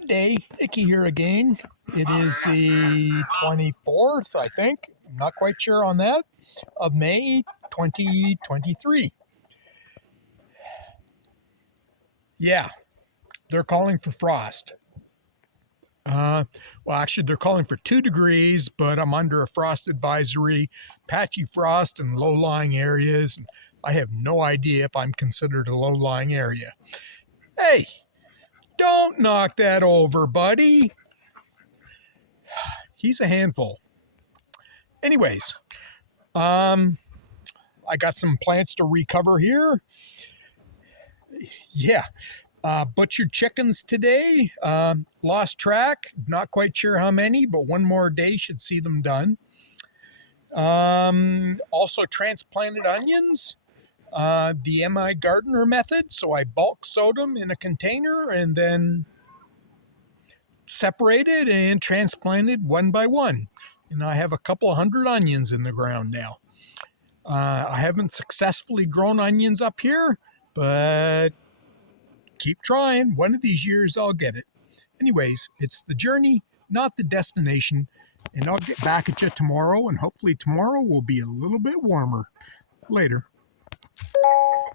Good day, Icky here again. It is the 24th, I think, I'm not quite sure on that, of May 2023. Yeah, they're calling for frost. Well, actually, they're calling for 2 degrees, but I'm under a frost advisory, patchy frost in low-lying areas. I have no idea if I'm considered a low-lying area. Hey, don't knock that over, buddy. He's a handful. Anyways, I got some plants to recover here. Yeah, butchered chickens today. Lost track. Not quite sure how many, but one more day should see them done. Also transplanted onions. The MI Gardener method. So I bulk sowed them in a container and then separated and transplanted one by one. And I have a couple hundred onions in the ground now. I haven't successfully grown onions up here, but keep trying. One of these years I'll get it. Anyways, it's the journey, not the destination. And I'll get back at you tomorrow, and hopefully tomorrow will be a little bit warmer. Later.